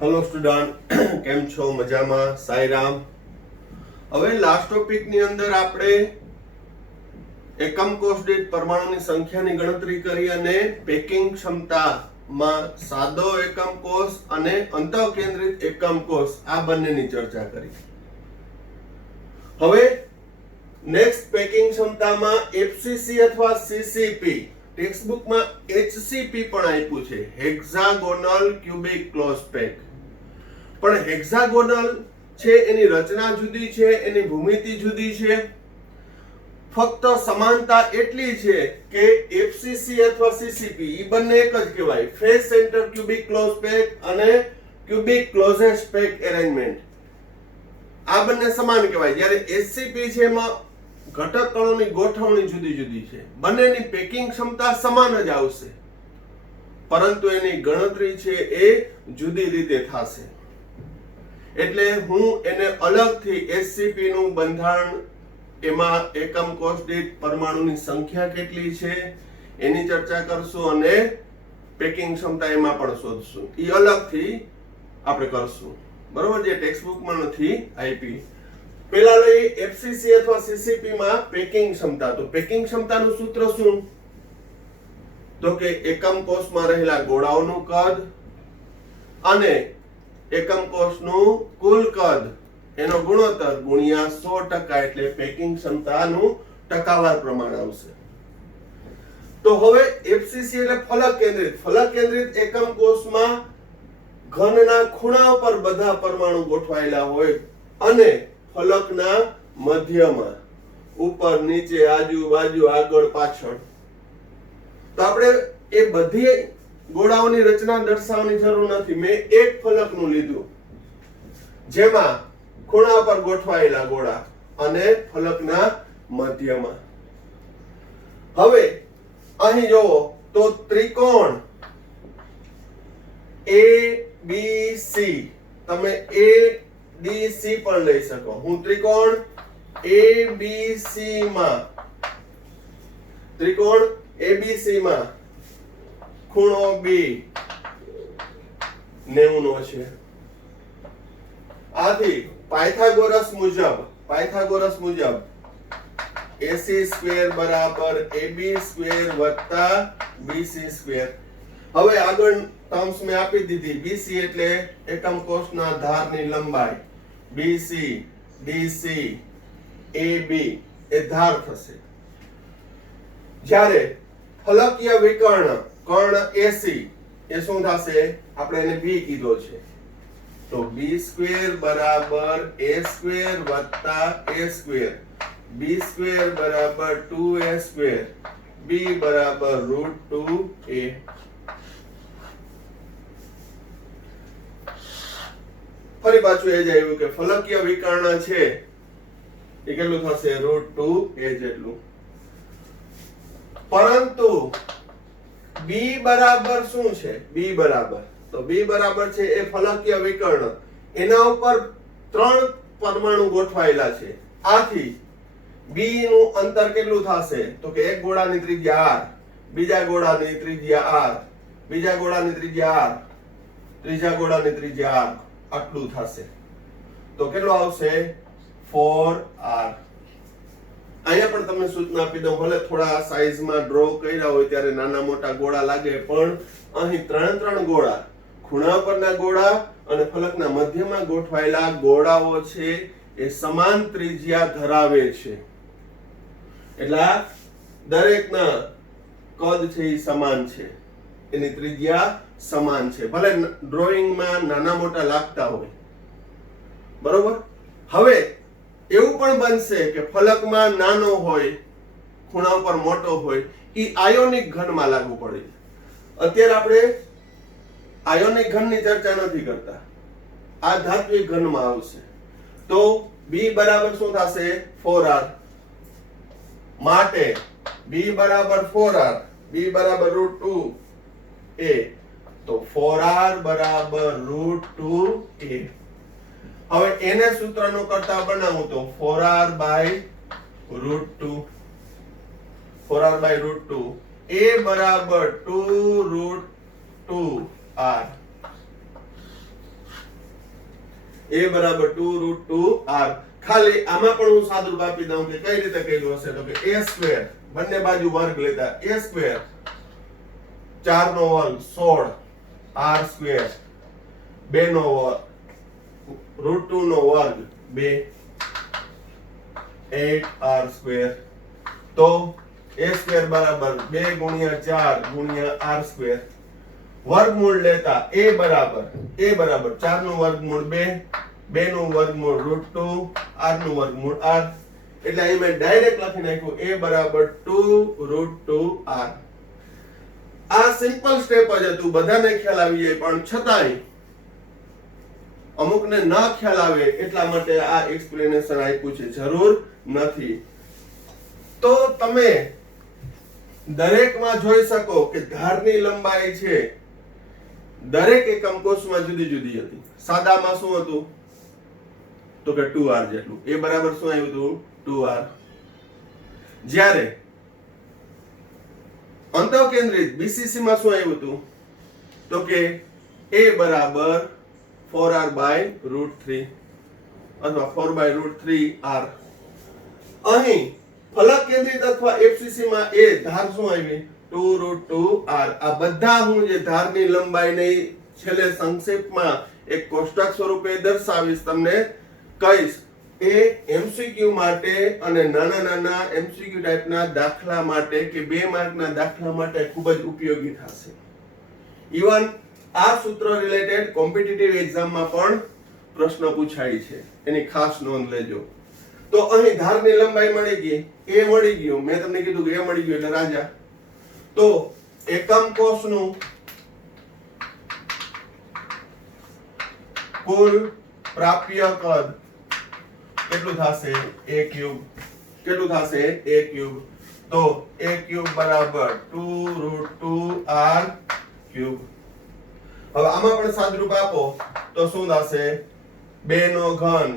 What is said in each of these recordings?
Hello student, કેમ છો? મજામાં? સાઈરામ. હવે લાસ્ટ ટોપિક ની અંદર આપણે એકમ કોષ દીઠ પરમાણુની સંખ્યાની ગણતરી કરી અને પેકિંગ ક્ષમતામાં સાદો એકમ કોષ અને અંતઃકેન્દ્રિત એકમ કોષ આ બંનેની ચર્ચા કરી. હવે નેક્સ્ટ પેકિંગ ક્ષમતામાં એફસીસી અથવા સીસીપી, ટેક્સ્ટબુકમાં એચસીપી પણ આપ્યું છે, હેક્સાગોનલ ક્યુબિક ક્લોઝ પેક. પણ હેક્સાગોનલ છે એની રચના જુદી છે, એની ભૂમિતિ જુદી છે. ફક્ત સમાનતા એટલી છે કે એફસીસી અથવા સીસીપી ઈ બંને એક જ કહેવાય, face centre cubic close pack અને ક્યુબિક ક્લોઝેસ્ટ પેક એરેન્જમેન્ટ. આ બંને સમાન કહેવાય. જ્યારે એચસીપી છે એમાં ઘટક કણોની ગોઠવણી જુદી જુદી છે. બંનેની પેકિંગ ક્ષમતા સમાન જ આવશે, પરંતુ એની ગણતરી છે એ જુદી રીતે થશે. એટલે હું એને અલગથી એચસીપી નું બંધારણ, એમાં એકમ કોષ દીઠ પરમાણુની સંખ્યા કેટલી છે એની ચર્ચા કરશું અને પેકિંગ ક્ષમતા એમાં પણ શોધશું. એ અલગથી આપણે કરશું, બરોબર? જે ટેક્સ્ટબુકમાં નથી આપી. પેલા લઈ એફસીસી અથવા સીસીપી માં પેકિંગ ક્ષમતા. તો પેકિંગ ક્ષમતાનું સૂત્ર શું? તો કે એકમ કોષમાં રહેલા ગોળાઓનું કદ અને એકમ કોષનું કુલ કદ એનો ગુણોત્તર ગુણ્યા 100%, એટલે પેકિંગ ક્ષમતાનું ટકાવાર પ્રમાણ આવશે. તો હવે એફસીસી એટલે ફલક કેન્દ્રિત. ફલક કેન્દ્રિત એકમ કોષમાં ઘનના ખૂણા પર બધા પરમાણુ ગોઠવાયેલા હોય અને ફલકના મધ્યમાં, ઉપર નીચે, આજુબાજુ, આગળ પાછળ. તો આપણે એ બધી ગોળાઓની રચના દર્શાવવાની જરૂર નથી. મેં એક ફલકનું લીધું જેમાં ખૂણા પર ગોઠવાયેલા ગોળા અને ફલકના મધ્યમાં. હવે અહીં જોવો તો ત્રિકોણ ABC, તમે ADC પણ લઈ શકો. હું ત્રિકોણ ABC માં ખૂણો B 90 નો છે. આથી પાયથાગોરસ મુજબ AC² બરાબર AB² વત્તા BC². હવે આગળ ટર્મ્સ મેં આપી દીધી. BC એટલે એકમ કોષના ધારની લંબાઈ, BC, DC, AB એ ધાર થશે. જ્યારે ફલકીય વિકર્ણ કર્ણ AC એ શું થશે? આપણે એને B કીધો છે. તો B² બરાબર A² વત્તા A², B² બરાબર 2A², B બરાબર √2A. ફરી પાછું એ જ આવ્યું કે ફલકીય વિકર્ણ છે એ કેટલું થશે? √2A જેટલું. પરંતુ B બરાબર શું છે? B બરાબર, તો B બરાબર છે એ ફલકીય વિકર્ણ, એના ઉપર 3 પરમાણુ ગોઠવાયેલા છે. આથી B નું અંતર કેટલું થશે? તો કે એક ગોળાની ત્રિજ્યા R, બીજા ગોળાની ત્રિજ્યા R, બીજા ગોળાની ત્રિજ્યા R, ત્રીજા ગોળાની ત્રિજ્યા R, આટલું થશે. તો કેટલું આવશે? 4R. અહીંયા પણ તમને સૂચના આપી દઉં, ભલે થોડા સાઈઝમાં ડ્રો કર્યા હોય ત્યારે નાના મોટા ગોળા લાગે, પણ અહીં 3 ગોળા, ખૂણા પરના ગોળા અને ફલકના મધ્યમાં ગોઠવાયેલા ગોળાઓ છે એ સમાન ત્રિજ્યા ધરાવે છે. એટલે દરેકના કદ છે એ સમાન છે, એની ત્રિજ્યા સમાન છે, ભલે ડ્રોઈંગમાં નાના મોટા લાગતા હોય, બરોબર? હવે એવું પણ બનશે કે ફલકમાં નાનો હોય, ખૂણા ઉપર મોટો હોય, ઈ આયોનિક ઘનમાં લાગુ પડે. અત્યારે આપણે આયોનિક ઘનની ચર્ચા નથી કરતા, આ ધાત્વિક ઘનમાં આવશે. તો B બરાબર શું થશે? 4R. માટે B બરાબર 4R, B બરાબર √2A. તો 4R બરાબર √2A. હવે એને સૂત્રનો કરતા બનાવું તો 4R by √2, 4R by √2, A બરાબર 2 √2R. a બરાબર 2√2r. ખાલી આમાં પણ હું સાદુરૂપ આપી દઉં કે કઈ રીતે કર્યું હશે તો કે a સ્ક્વેર બંને બાજુ વર્ગ લેતા a સ્ક્વેર 4 નો વર્ગ 16 r સ્ક્વેર 2 નો વર્ગ √2 નો વર્ગ 2 8r સ્ક્વેર. તો a સ્ક્વેર બરાબર 2 ગુણ્યા 4 ગુણ્યા r સ્ક્વેર. વર્ગમૂળ લેતા a બરાબર 4 નું વર્ગમૂળ 2 2 નું વર્ગમૂળ √2 r નું વર્ગમૂળ r. એટલે અહીં મેં ડાયરેક્ટ લખી નાખ્યું a બરાબર 2√2r. આ સિમ્પલ સ્ટેપ જ હતું, બધાને ખ્યાલ આવી જાય, પણ છતાંય અમુકને ન ખ્યાલ આવે એટલા માટે આ એક્સપ્લેનેશન આપ્યું છે, જરૂર નથી. તો તમે દરેકમાં જોઈ શકો કે ધારની લંબાઈ છે દરેક એકમ કોષમાં જુદી જુદી હતી. સાદામાં શું હતું તો કે 2r જેટલું. એ બરાબર શું આવ્યું હતું 2r. જ્યારે અંતઃકેન્દ્રિત BCC માં શું આવ્યું હતું તો કે a બરાબર 4r/√3 અથવા 4/√3r. અહીં ફલક કેન્દ્રિત અથવા FCC માં a ધાર શું આવી 2√2r. આ બધા હું જે ધારની લંબાઈને છેલ્લે સંક્ષેપમાં એક કોષ્ટક સ્વરૂપે દર્શાવીશ, તમને કહીશ. એ MCQ માટે અને નાના નાના MCQ ટાઈપના દાખલા માટે કે 2 માર્કના દાખલા માટે ખૂબ જ ઉપયોગી થશે. ઇવન આ સૂત્ર રિલેટેડ કોમ્પિટિટિવ એક્ઝામમાં પણ પ્રશ્ન પૂછાય છે, એની ખાસ નોંધ લેજો. તો અહીં ધારની લંબાઈ મળી ગઈ, a મળી ગયું, મેં તમને કીધું કે a મળી ગયું એટલે રાજા. તો એકમ કોષનું કુલ પ્રાપ્ય કદ કેટલું થશે a ક્યુબ. કેટલું થશે a ક્યુબ. તો a ક્યુબ બરાબર 2√2r ક્યુબ. હવે આમાં પણ સાદુરૂપ આપો તો શું થશે 2 નો ઘન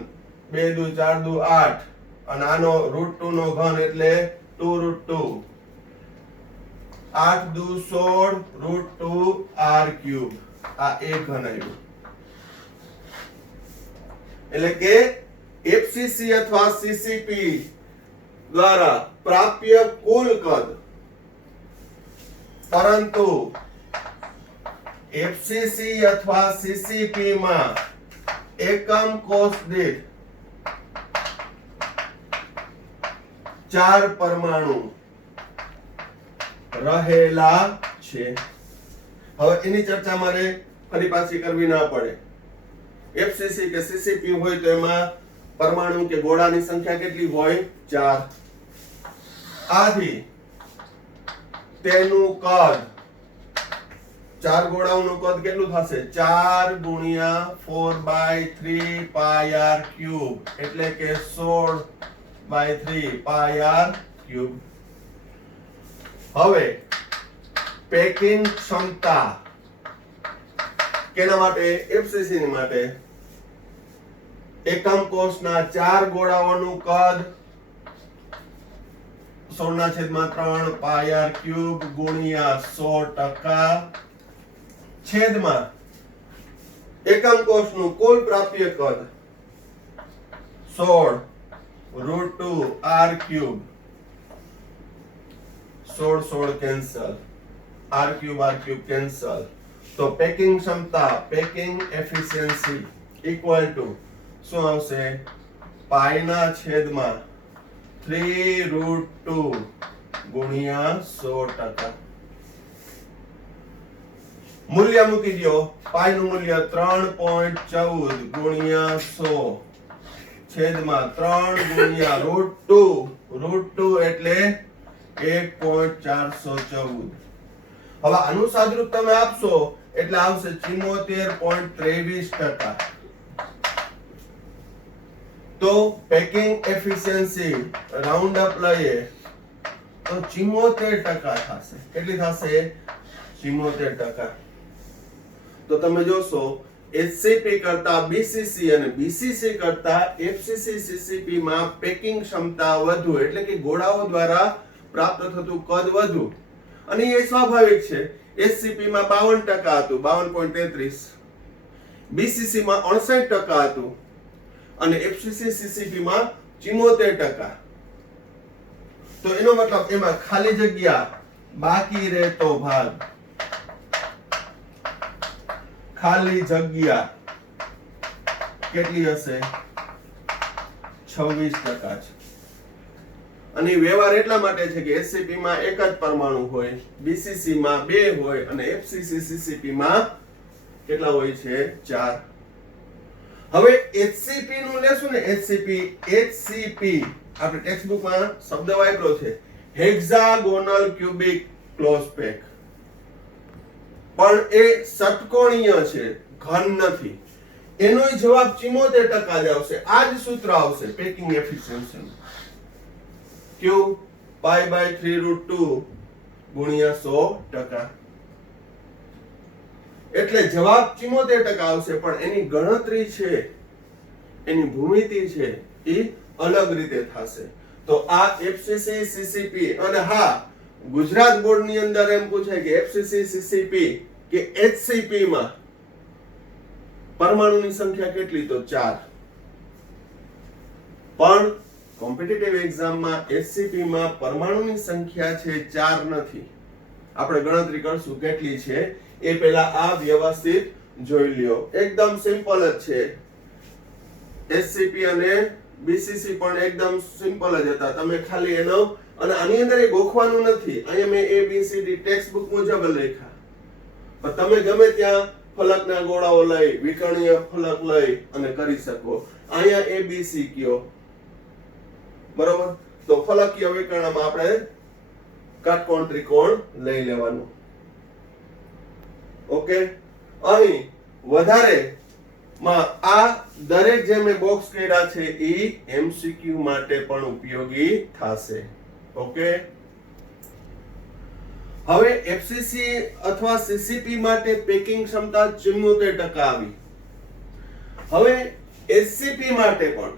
2 દુ 4 દુ 8 અને આનો √2 નો ઘન એટલે 2√2 8 દુ 16 √2r ક્યુબ. આ એક ઘન આવ્યું. એટલે કે FCC અથવા CCP દ્વારા પ્રાપ્ય કુલ કદ, પરંતુ FCC અથવા CCP માં એકમ કોષ દીઠ 4 પરમાણુ રહેલા છે. હવે એની ચર્ચા મારે ફરી પાછી કરવી ના પડે. FCC કે CCP હોય તો એમાં પરમાણુ કે ગોળાની સંખ્યા કેટલી હોય 4. આથી તેનું કદ 4 ગોળાઓનું કદ કેટલું થશે 4 ગુણ્યા 4/3 πr ક્યુબ એટલે કે 16/3 πr ક્યુબ. હવે પેકિંગ ક્ષમતા કેના માટે FCC ની માટે એકમ કોષના 4 ગોળાઓનું કદ 16/3 πr ક્યુબ ગુણ્યા 100% છેદમાં એકમ કોષનું કુલ પ્રાપ્ય કદ 16√2r cube. 16 cancel, r cube cancel. તો પેકિંગ ક્ષમતા પેકિંગ એફિશિયન્સી ઇક્વલ ટુ શું આવશે પાઈ ના છેદમાં 3√2 ગુણ્યા 100%. મૂલ્ય મૂકી દો. પાઈ નું મૂલ્ય 3.14 ગુણ્યા 100 છેદમાં 3 ગુણ્યા √2 એટલે 1.414. હવે આનું સાદુરૂપ તમે આપશો એટલે આવશે 74.23%. તો પેકિંગ એફિશિયન્સી રાઉન્ડ અપ લઈએ તો 74% થશે. કેટલી થશે 74%. તો તમે જોશો HCP કરતા BCC અને BCC કરતા FCC CCP માં પેકિંગ ક્ષમતા વધુ, એટલે કે ગોળાઓ દ્વારા પ્રાપ્ત થતું કદ વધુ. અને એ સ્વાભાવિક છે. HCP માં 52% હતું 52.33, BCC માં 68% હતું અને FCC CCP માં 74%. તો એનો મતલબ એમાં ખાલી જગ્યા બાકી રહેતો ભાગ, ખાલી જગ્યા કેટલી હશે? 26% છે. અને વ્યવહાર એટલા માટે છે કે SCP માં એક જ પરમાણુ હોય, BCC માં 2 હોય અને FCC CCP માં કેટલા હોય છે? 4. હવે HCP નું લેશું ને, HCP આપણે ટેક્સ્ટ બુક માં શબ્દ વાપર્યો છે હેક્સાગોનલ ક્યુબિક ક્લોઝ પેક, પણ એ ષટકોણીય છે, ઘન નથી. એનો જવાબ 74% જ આવશે. આ જ સૂત્ર આવશે પેકિંગ એફિશિયન્સી. Q π/3√2 ગુણ્યા 100%. એટલે જવાબ 74% આવશે, પણ એની ગણતરી છે, એની ભૂમિતિ છે, એ અલગ રીતે થશે. તો આ FCC CCP અને હા, ગુજરાત બોર્ડ ની અંદર એમ પૂછે કે FCC CCP કે HCP માં પરમાણુની સંખ્યા કેટલી? તો 4. પણ કોમ્પિટિટિવ એક્ઝામમાં SCP માં પરમાણુની સંખ્યા છે 4 નથી. આપણે ગણતરી કરશું કેટલી છે એ પહેલા આ વ્યવસ્થિત જોઈ લ્યો. એકદમ સિમ્પલ જ છે. SCP અને BCC પણ એકદમ સિમ્પલ જ હતા. તમે ખાલી એનો અને આની અંદર એ ગોખવાનું નથી. અહીંયા મેં ABCD ટેક્સ્ટ બુક મુજબ લખ્યા, પણ તમે ગમે ત્યાં ફલકના ગોળાઓ લઈ, વિકર્ણીય ફલક લઈ અને કરી શકો. અહીંયા ABC કયો, બરોબર? તો ફલકીય વિકર્ણમાં આપણે કાટકોણ ત્રિકોણ લઈ લેવાનું. ઓકે, અહીં વધારે માં આ દરેક જે મેં બોક્સ કર્યા છે એ MCQ માટે પણ ઉપયોગી થશે. ઓકે, હવે FCC અથવા CCP માટે પેકિંગ ક્ષમતા 74% આવી. હવે SCP માટે પણ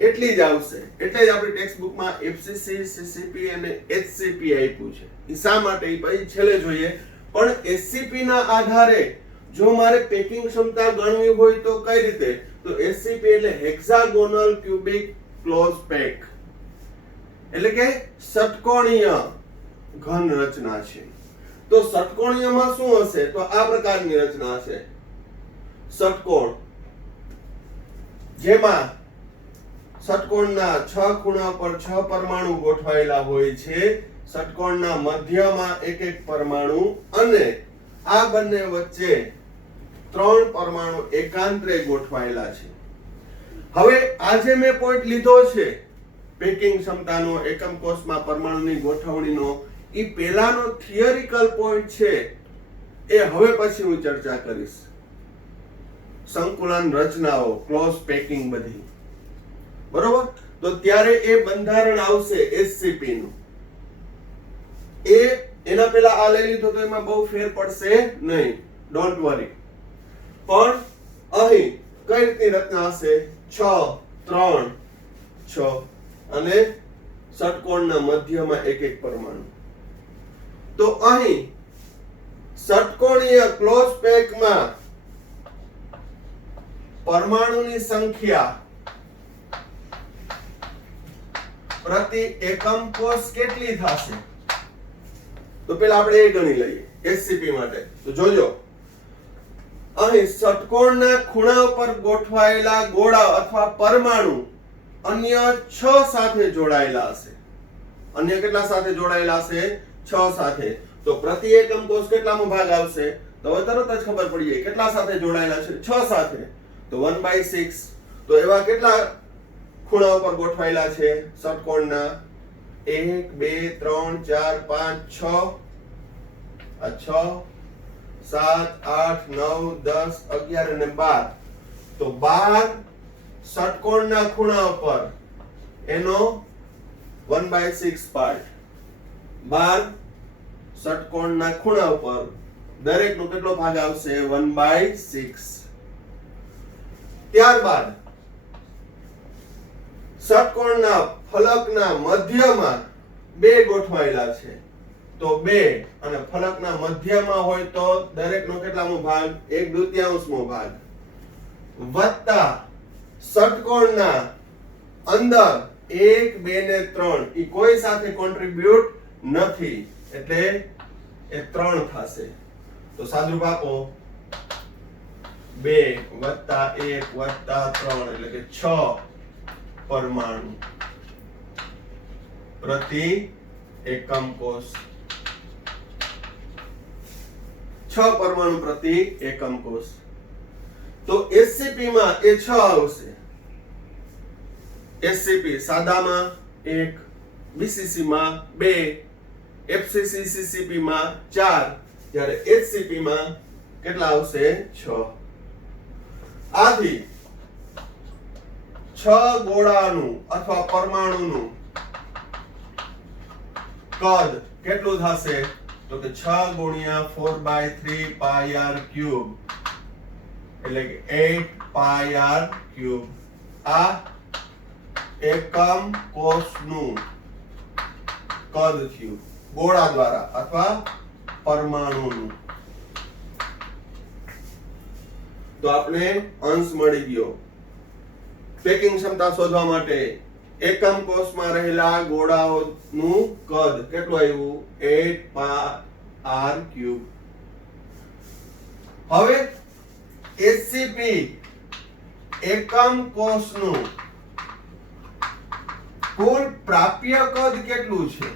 એટલી જ આવશે. એટલે જ આપણી ટેક્સ્ટ બુકમાં FCC CCP અને HCP આપ્યું છે. એ શા માટે એ પછી છેલ્લે જોઈએ. પણ SCP ના આધારે જો મારે પેકિંગ ક્ષમતા ગણવી હોય તો કઈ રીતે? તો SCP એટલે હેક્સાગોનલ ક્યુબિક ક્લોઝ પેક, એટલે કે ષટકોણીય ઘન રચના છે. તો ષટકોણીયમાં શું હશે? તો આ પ્રકારની રચના છે ષટકોણ, જેમાં ષટકોણના 6 ખૂણા પર 6 પરમાણુ ગોઠવાયેલા હોય છે. ષટકોણના મધ્યમાં એક એક પરમાણુ અને આ બંને વચ્ચે 3 પરમાણુ એકાંતરે ગોઠવાયેલા છે. હવે આ જે મેં પોઈન્ટ લીધો છે પેકિંગ ક્ષમતાનો, એકમ કોષમાં પરમાણુની ગોઠવણીનો, એ પહેલાનો થિયરિકલ પોઈન્ટ છે. એ હવે પછી હું ચર્ચા કરીશ. સંકુલન રચનાઓ, ક્લોઝ પેકિંગ બધી, બરોબર? તો ત્યારે એ બંધારણ આવશે SCP નું. એના પહેલા આ લઈ લીધો તો એમાં બહુ ફેર પડશે નહીં, ડોન્ટ વરી. પણ અહીં કઈ રીતની રચના હશે? 6 3 6 અને ષટકોણના મધ્યમાં એક એક પરમાણુ. તો અહીં ષટકોણીય ક્લોઝ પેકમાં પરમાણુની સંખ્યા પ્રતિ એકમ કોષ કેટલી થશે? તો પેલા આપણે એ ગણી લઈએ SCP માટે. તો જોજો, અહીં ષટકોણના ખૂણા પર ગોઠવાયેલા ગોળા અથવા પરમાણુ અન્ય 6 સાથે જોડાયેલા હશે. અન્ય કેટલા સાથે જોડાયેલા હશે? 6 સાથે. તો પ્રતિ એકમ કોષ કેટલામો ભાગ આવશે? તો હવે તરત જ ખબર પડી જાય કેટલા સાથે જોડાયેલા છે. 6 સાથે. તો 1/6. તો એવા કેટલા ખૂણા પર ગોઠવાયેલા છે ષટકોણના? 1 2 3 4 5 6. આ 6 7 8 9 10 11 અને 12. તો 12 ષટકોણના ખૂણા પર એનો 1/6 પાર્ટ. 12 ષટકોણના ખૂણા ઉપર દરેકનો કેટલો ભાગ આવશે? 1/6. ત્યારબાદ ષટકોણના ફલકના મધ્યમાં 2 ગોઠવાયેલા છે. તો 2 અને ફલકના મધ્યમાં હોય તો દરેકનો કેટલામો ભાગ? 1/2 ભાગ. વત્તા ષટકોણના અંદર 1 2 ને 3 ઈ કોઈ સાથે કોન્ટ્રીબ્યુટ નથી એટલે એ 3 થશે તો સાદુરૂપ આપો 2 વત્તા 1 વત્તા 3 એટલે કે 6 પરમાણુ પ્રતિ એકમ કોષ 6 પરમાણુ પ્રતિ એકમ કોષ તો SCP માં એ 6 આવશે SCP સાદામાં 1 BCC માં 2 FCC CCP માં 4 જ્યારે HCP માં કેટલા આવશે 6 આથી 6 ગોળાનું અથવા પરમાણુનું કદ કેટલું થશે તો કે 6 ગુણ્યા 4/3 પાઈ r ક્યુબ એટલે કે 8 પાઈ r ક્યુબ આ એકમ કોષનું કદ થયું ગોળા દ્વારા અથવા પરમાણુનું તો આપણે અંશ મળી ગયો પેકિંગ ક્ષમતા શોધવા માટે એકમ કોષમાં રહેલા ગોળાઓનું કદ કેટલું આવ્યું 8 પાઈ r ક્યુબ હવે SCP એકમ કોષનું કુલ પ્રાપ્ય કદ કેટલું છે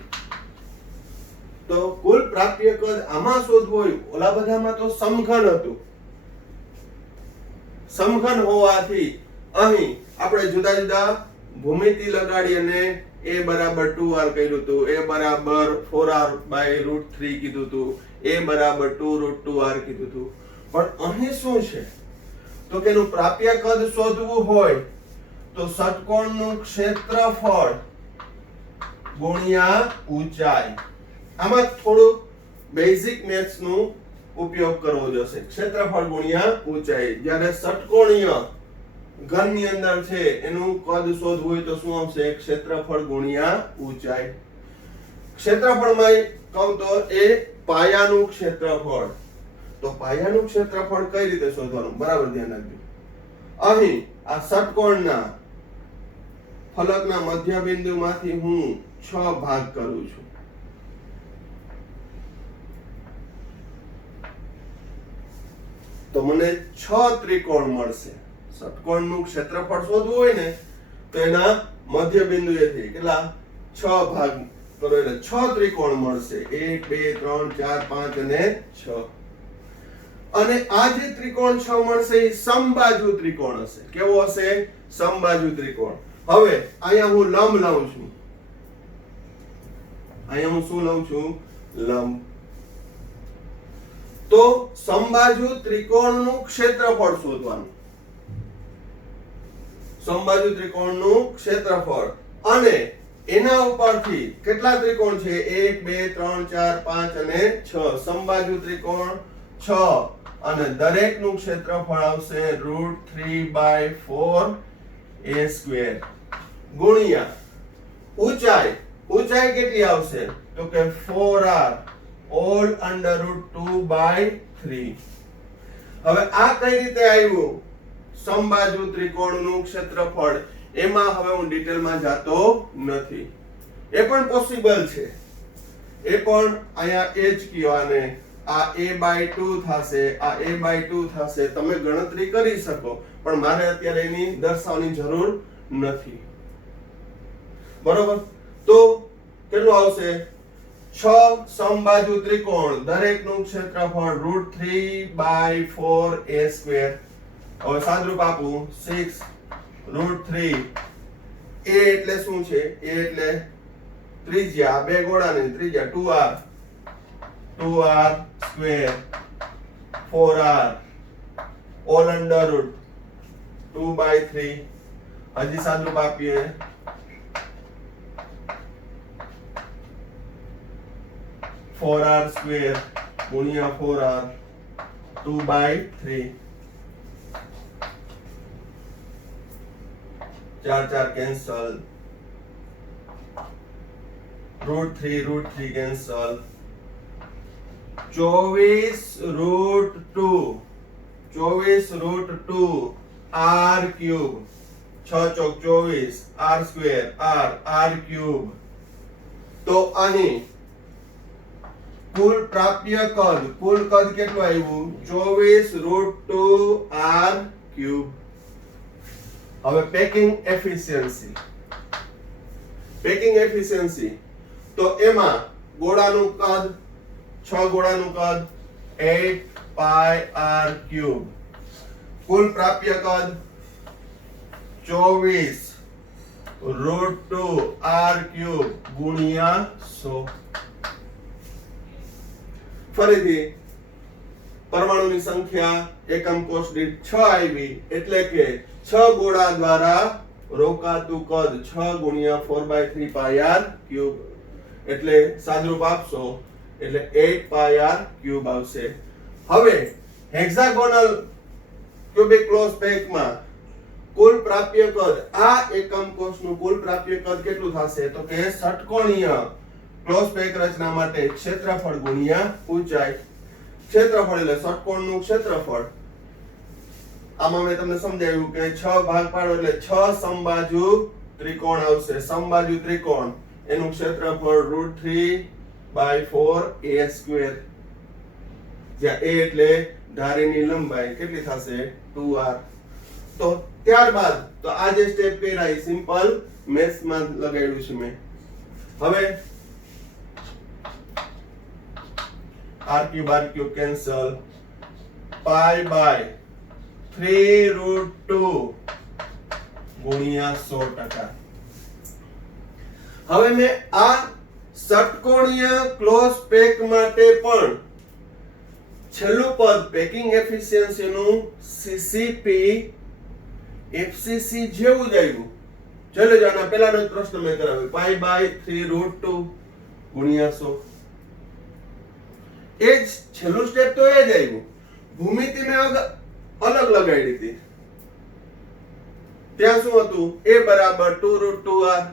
તો કુલ પ્રાપ્ય કદ આમાં શોધવું હોય ઓલા બધામાં તો સમઘન હતું સમઘન હોવાથી અહીં આપણે જુદા જુદા ભૂમિતિ લગાડી અને a બરાબર 2r કર્યું હતું a બરાબર 4r/√3 કીધું હતું a બરાબર 2√2r કીધું હતું પણ અહીં શું છે તો કે એનું પ્રાપ્ય કદ શોધવું હોય તો ષટકોણનું ક્ષેત્રફળ ગુણ્યા ઊંચાઈ આમાં થોડું બેઝિક મેથ્સ નું ઉપયોગ કરવો જોશે ક્ષેત્રફળ ગુણ્યા ઊંચાઈ જ્યારે ષટકોણીય ઘનની અંદર છે એનું કદ શોધવું હોય તો શું આવશે ક્ષેત્રફળ ગુણ્યા ઊંચાઈ ક્ષેત્રફળમાં કહું તો એ પાયાનું ક્ષેત્રફળ તો પાયાનું ક્ષેત્રફળ કઈ રીતે શોધવાનું બરાબર ધ્યાન રાખજો અહીં આ ષટકોણના ફલકના મધ્ય બિંદુમાંથી હું 6 ભાગ કરું છું તો મને 6 ત્રિકોણ મળશે ષટકોણનું ક્ષેત્રફળ શોધવું હોય ને તો એના મધ્ય બિંદુએથી કેટલા 6 ભાગ કરો એટલે 6 ત્રિકોણ મળશે 1 2 3 4 5 અને 6 અને આ જે ત્રિકોણ 6 મળશે એ સમબાજુ ત્રિકોણ હશે કેવો હશે સમબાજુ ત્રિકોણ હવે અહીંયા હું લંબ લઉં છું અહીંયા હું શું લઉં છું લંબ તો સમબાજુ ત્રિકોણનું ક્ષેત્રફળ શોધવાનું સમબાજુ ત્રિકોણનું ક્ષેત્રફળ અને એના ઉપરથી કેટલા ત્રિકોણ છે 1 2 3 4 5 અને 6 સમબાજુ ત્રિકોણ 6 અને દરેકનું ક્ષેત્રફળ આવશે √3/4 a² ગુણ્યા ઊંચાઈ ઊંચાઈ કેટલી આવશે તો કે 4r all under √2/3 હવે આ કઈ રીતે આવ્યું સમબાજુ ત્રિકોણનું ક્ષેત્રફળ એમાં હવે હું ડિટેલમાં જાતો નથી એ પણ પોસિબલ છે એ પણ અહીંયા h કયો આને આ a/2 થશે આ a/2 થશે તમે ગણતરી કરી શકો પણ મારે અત્યારે એની દર્શાવવાની જરૂર નથી બરોબર તો કેટલું આવશે 6 સમબાજુ ત્રિકોણ દરેકનું ક્ષેત્રફળ √3/4 a² હવે સાદુરૂપ આપું 6√3 a એટલે શું છે a એટલે ત્રિજ્યા બે ગોળાની ત્રિજ્યા 2r square 4r all under √2/3 હજી સાદુરૂપ આપીએ 4r સ્ક્વેર ગુણ્યા 4r 2/3 4 cancel √3 cancel 24 √2 r cube 6 ચોક 24 r સ્ક્વેર r ક્યુબ. તો અહીં કુલ પ્રાપ્ય કદ કેટલું આવ્યું 24 √2 r ક્યુબ. હવે પેકિંગ એફિશિયન્સી તો એમાં ગોળાનું કદ 6 ગોળાનું કદ 8 પાઈ r ક્યુબ. કુલ પ્રાપ્ય કદ 24 √2 r ક્યુબ ગુણ્યા 100. ફરીથી પરમાણુની સંખ્યા એકમ કોષ દીઠ 6 આવી એટલે કે 6 ગોળા દ્વારા રોકાતું કદ 6 ગુણ્યા 4/3 પાઈ r ક્યુબ એટલે સાદરૂપ આપશો એટલે 8 પાઈ r ક્યુબ આવશે. હવે હેક્સાગોનલ ક્યુબિક ક્લોઝ પેકમાં કુલ પ્રાપ્ય કદ આ એકમ કોષનું કુલ પ્રાપ્ય કદ કેટલું થશે તો કે ષટકોણીય ક્લોઝ પેક રચના માટે ક્ષેત્રફળ ગુણ્યા ઊંચાઈ. ક્ષેત્રફળ એટલે ષટકોણનું ક્ષેત્રફળ. આમાં મેં તમને સમજાવ્યું કે 6 ભાગ પાડો એટલે 6 સમબાજુ ત્રિકોણ આવશે. સમબાજુ ત્રિકોણ એનું ક્ષેત્રફળ √3/4 a², જ્યાં a એટલે ધારીની લંબાઈ કેટલી થશે 2r. તો ત્યારબાદ તો આ જે સ્ટેપ કર્યા એ સિમ્પલ મેથ્સ માં લગાડ્યું છે મેં. હવે r cube cancel, pi by 3√2 ગુણ્યા 100%. હવે મેં આ ષટકોણીય ક્લોઝ પેક માટે પણ છેલ્લું પદ પેકિંગ એફિશિયન્સી નું સીસીપી એફસીસી જેવું જ આવ્યું. ચલો જાના પહેલાનો જ પ્રશ્ન મેં કરાવ્યો પાઈ બાય 3√2 ગુણ્યા 100. એ જ છેલ્લું સ્ટેપ તો એ જ આવ્યું. ભૂમિતિ મેં અલગ લગાડી હતી. ત્યાં શું હતું a બરાબર 2√2r,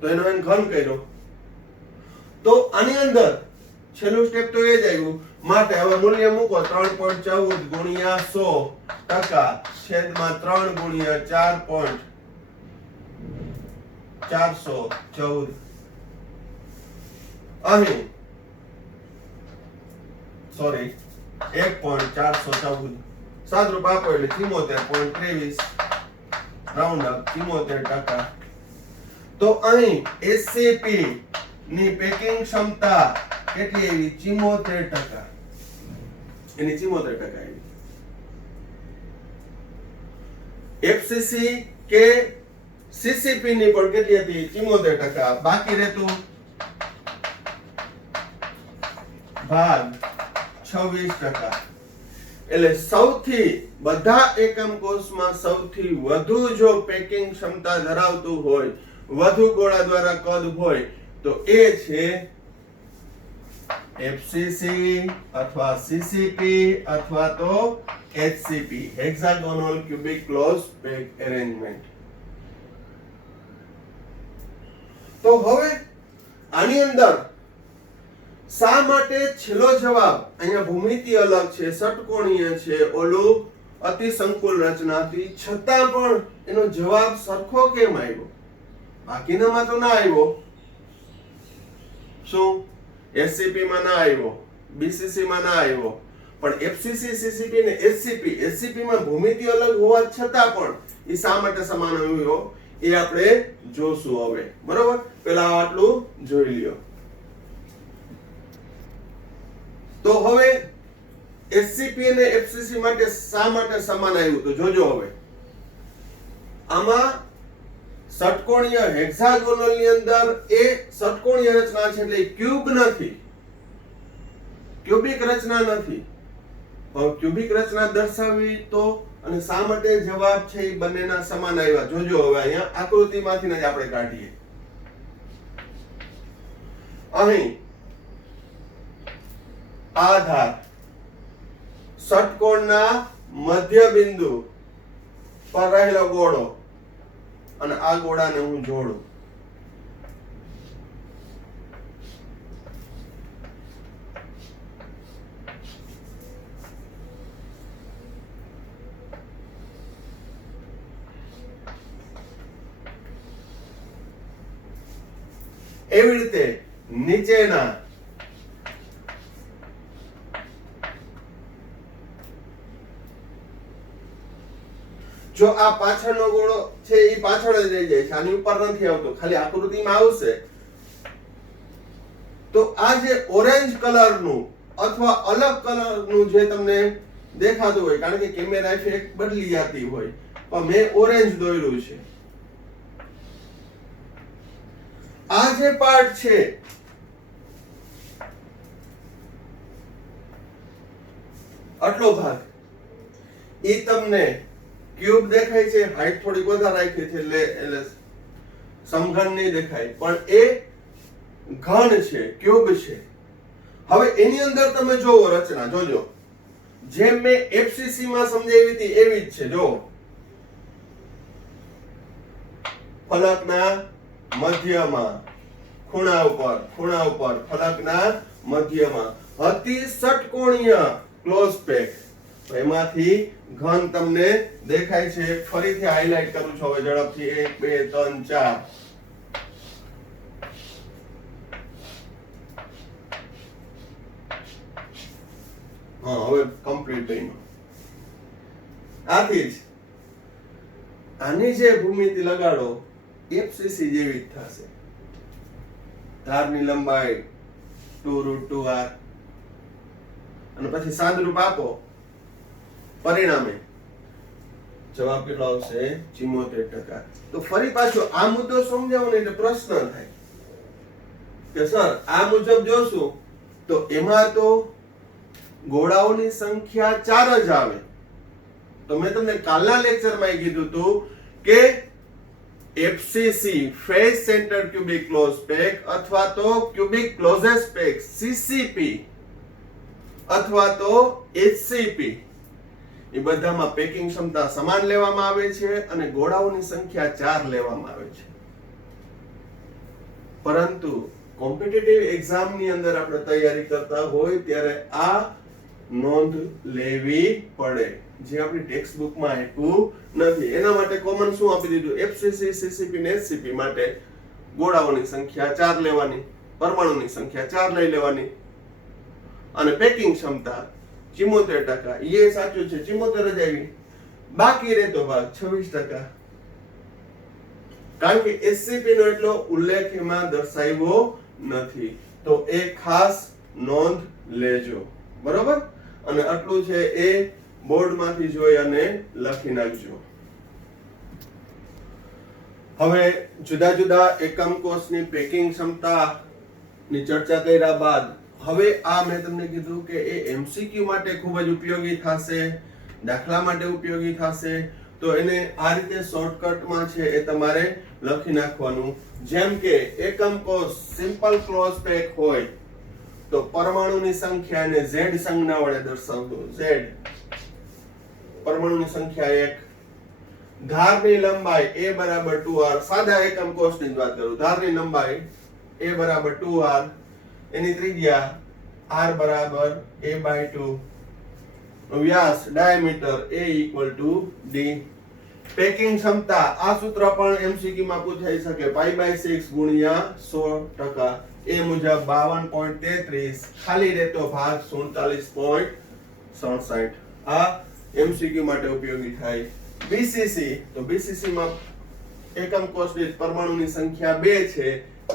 તો એનો ઘન કર્યો. તો આની અંદર છેલ્લું સ્ટેપ તો એ જ આવ્યું. માટે હવે મૂલ્ય મૂકો 3.14 ગુણ્યા 100% છેદમાં 3 ગુણ્યા 4.414. અહીં 1.414 સાદરૂપ આપો એટલે 74.23 રાઉન્ડ અપ 74%. તો અહીં એસસીપી ની પેકિંગ ક્ષમતા કેટલી આવી 74%. એની 74% આવી. એફસીસી કે સીસીપી ની પણ કેટલી હતી 74%. બાકી રહેતું ભાગ 26%. એટલે સૌથી બધા એકમ કોષમાં સૌથી વધુ જો પેકિંગ ક્ષમતા ધરાવતું હોય, વધુ ગોળા દ્વારા કદ હોય તો એ છે એફસીસી અથવા સીસીપી અથવા તો HCP, hexagonal cubic close pack arrangement. તો હવે આની અંદર શા માટે છેલ્લો જવાબ અહીંયા ભૂમિતિ અલગ છે, ષટકોણીય છે, ઓલું અતિ સંકુલ રચના હતી, છતાં પણ એનો જવાબ સરખો કેમ આવ્યો? બાકીનામાં તો ના આવ્યો. શું એસસીપી માં ના આવ્યો, બીસીસી માં ના આવ્યો, પણ એફસીસી, સીસીપી ને એચસીપી માં ભૂમિતિ અલગ હોવા છતાં પણ એ શા માટે સમાન આવ્યો એ આપણે જોશું હવે. બરોબર, પેલા આટલું જોઈ લ્યો. તો હવે એચસીપી અને એફસીસી માટે શા માટે સમાન આવ્યું તો જોજો. હવે આમાં ષટકોણીય હેક્સાગોનલ ની અંદર એ ષટકોણીય રચના છે એટલે ક્યુબ નથી, ક્યુબિક રચના નથી. ક્યુબિક રચના દર્શાવવી તો અને શા માટે જવાબ છે એ બંનેના સમાન આવ્યા જોજો. હવે અહીંયા આકૃતિમાંથી જ આપણે કાઢીએ. અહીં આધાર ષટકોણના મધ્ય બિંદુ પર રહેલો ગોળો અને આ ગોળાને હું જોડું. એવી રીતે નીચેના જો આ પાછળનો ગોળો છે એ પાછળ જ રહી જાય છે, આની ઉપર નથી આવતો, ખાલી આકૃતિમાં આવશે. તો આ જે ઓરેન્જ કલરનું અથવા અલગ કલરનું જે તમને દેખાતું હોય, કારણ કે કેમેરા ઇફેક્ટ બદલી જતી હોય, પણ મેં ઓરેન્જ દોર્યું છે. આ જે પાર્ટ છે આટલો ભાગ એ તમને ક્યુબ દેખાય છે, હાઈટ થોડી વધારે રાખી છે એટલે સમઘન નહીં દેખાય, પણ એ ઘન છે, ક્યુબ છે. હવે એની અંદર તમે જોવો રચના, જોજો જેમ મેં એફસીસી માં સમજાવી હતી એવી જ છે. જો ફલકના મધ્યમાં ખૂણા ઉપર ફલકના મધ્યમાં અતિ ષટકોણીય ક્લોઝ પેક, એમાંથી ઘન તમને દેખાય છે. ફરીથી હાઇલાઇટ કરું છું હવે ઝડપથી. 1 2 3 4. હા, હવે કમ્પ્લીટ બન્યું. આથી જ આની જે ભૂમિતિ લગાડો એફસીસી જેવી જ થશે. ધારની લંબાઈ 2√2r અને પછી સાદરૂપ આપો, પરિણામે જવાબ કેટલો આવશે? 74%. તો ફરી પાછો આ મુદ્દો સમજાવો ને એટલે પ્રશ્ન થાય કે સર આ મુજબ જોશું તો એમાં તો ગોળાઓની સંખ્યા 4 જ આવે. તો મેં તમને કાલના લેક્ચરમાં કીધું હતું કે FCC face centre cubic close pack અથવા તો ક્યુબિક ક્લોઝેસ્ટ પેક સીસીપી અથવા તો એચસીપી, એ બધામાં પેકિંગ ક્ષમતા સમાન લેવામાં આવે છે અને ગોળાઓની સંખ્યા 4 લેવામાં આવે છે. પરંતુ કોમ્પિટિટિવ એક્ઝામની અંદર આપણે તૈયારી કરતા હોય ત્યારે આ નોંધ લેવી પડે, જે આપણી ટેક્સ્ટ બુકમાં આપ્યું નથી. એના માટે કોમન શું આપી દીધું? એફસીસી, સીસીપી ને એચસીપી માટે ગોળાઓની સંખ્યા 4 લેવાની, પરમાણુની સંખ્યા 4 લઈ લેવાની અને પેકિંગ ક્ષમતા 74%. એ સાચું છે, 74 જ આવી. બાકી રહેતો ભાગ 26%. કારણ કે એચસીપી નો એટલો ઉલ્લેખ એમાં દર્શાવ્યો નથી, તો એ ખાસ નોંધ લેજો. બરોબર? અને આટલું છે એ બોર્ડમાંથી જોઈ અને લખી નાખજો. હવે જુદા જુદા એકમ કોષની પેકિંગ ક્ષમતા ની ચર્ચા કર્યા બાદ હવે આ મેં તમને કીધું કે એ એમસીક્યુ માટે ખૂબ જ ઉપયોગી થશે, દાખલા માટે ઉપયોગી થશે. તો એને આ રીતે શોર્ટકટમાં છે એ તમારે લખી નાખવાનું. જેમ કે એકમ કોષ સિમ્પલ ક્લોઝ પેક હોય તો પરમાણુની સંખ્યાને Z સંજ્ઞા વડે દર્શાવતો. Z પરમાણુની સંખ્યા 1. ધારની લંબાઈ a બરાબર 2r. સાદા એકમ કોષની જ વાત કરું. ધારની લંબાઈ a બરાબર 2r, એની ત્રિજ્યા r બરાબર a/2, Vyas diameter a = d. Packing ક્ષમતા આ સૂત્ર પણ એમસીક્યુ માં પૂછાઈ શકે. π/6 ગુણ્યા 100%. એ મુજબ 52.33, ખાલી રહેતો ભાગ 47.67. આ એમસીક્યુ માટે ઉપયોગી થાય. બીસીસી, તો બીસીસી માં એકમ કોષ દીઠ પરમાણુની સંખ્યા 2 છે.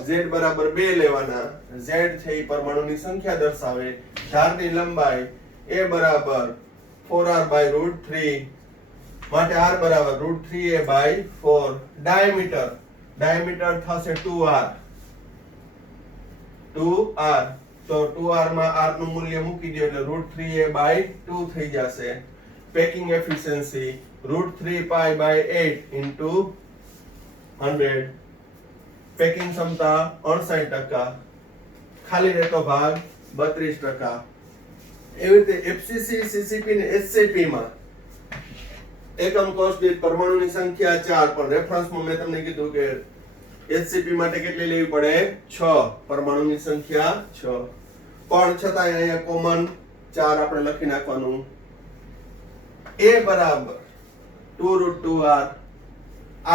Z બરાબર 2 લેવાના. Z છે એ પરમાણુની સંખ્યા દર્શાવે. ધારની લંબાઈ a બરાબર 4r/√3, માટે r બરાબર √3a/4. ડાયામીટર થશે 2r. તો 2r માં r નું મૂલ્ય મૂકી દો એટલે √3a/2 થઈ જશે. Packing efficiency √3π/8 * 100. પેકિંગ ક્ષમતા 68%. ખાલી રહેતો ભાગ 32%. એવી રીતે એફસીસી, સીસીપી ને એચસીપી માં એકમ કોષ દીઠ પરમાણુની સંખ્યા 4, પણ રેફરન્સમાં મેં તમને કીધું કે એચસીપી માટે કેટલી લેવી પડે? 6. પરમાણુની સંખ્યા 6. પણ છતાંય અહીંયા કોમન 4 આપણે લખી નાખવાનું. a બરાબર 2√2r,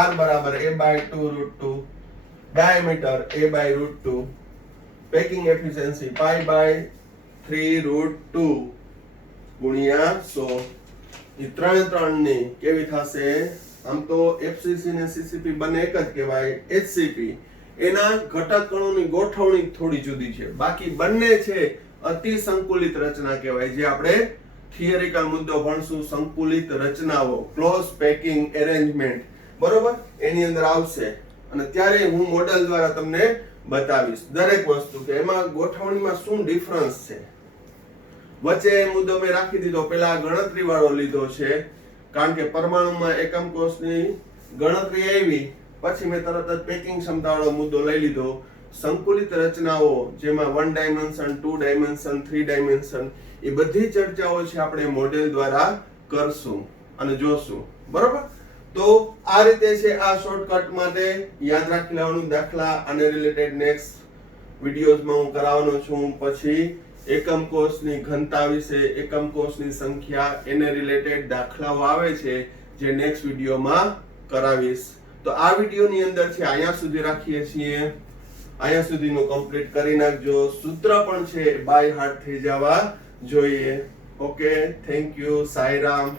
r બરાબર a/2√2, diameter a by root 2, packing efficiency pi by 3 root 2 ગુણ્યા 100. એ ત્રણની કેવી થશે? આમ તો FCC ને CCP બંને એક જ કહેવાય. HCP એના ઘટક કણોની ગોઠવણી થોડી જુદી છે, બાકી બંને છે અતિ સંકુલિત રચના કહેવાય, જે આપણે થિયરિકલ મુદ્દો ભણશું, સંકુલિત રચનાઓ, ક્લોઝ પેકિંગ એરેન્જમેન્ટ, બરોબર, એની અંદર આવશે. અને ત્યારે હું મોડેલ દ્વારા તમને બતાવીશ દરેક વસ્તુ કે એમાં ગોઠવણીમાં શું ડિફરન્સ છે. વચ્ચે મુદ્દો મેં રાખી દીધો, પેલા ગણતરી વાળો લીધો છે, કારણ કે પરમાણુમાં એકમ કોષની ગણતરી આવી, પછી મેં તરત જ પેકિંગ ક્ષમતા વાળો મુદ્દો લઈ લીધો. સંકુલિત રચનાઓ જેમાં 1 ડાયમેન્શન, 2 ડાયમેન્શન, 3 ડાયમેન્શન, એ બધી ચર્ચાઓ છે આપણે મોડેલ દ્વારા કરશું અને જોશું, બરોબર. તો આ રીતે છે. આ શોર્ટકટ માટે યાદ રાખી લેવાનું દાખલા, આને રિલેટેડ નેક્સ્ટ વિડિયોઝમાં હું કરાવવાનો છું. પછી એકમ કોષની ઘનતા વિશે, એકમ કોષની સંખ્યા, એને રિલેટેડ દાખલાઓ આવે છે જે નેક્સ્ટ વિડિયોમાં કરાવીશ. તો આ વિડિયોની અંદર છે અહીંયા સુધી રાખીએ છીએ. અહીંયા સુધીનું કમ્પ્લીટ કરી નાખજો. સૂત્ર પણ છે બાય હાર્ટ થઈ જવા જોઈએ. Okay, thank you. સાઈરામ.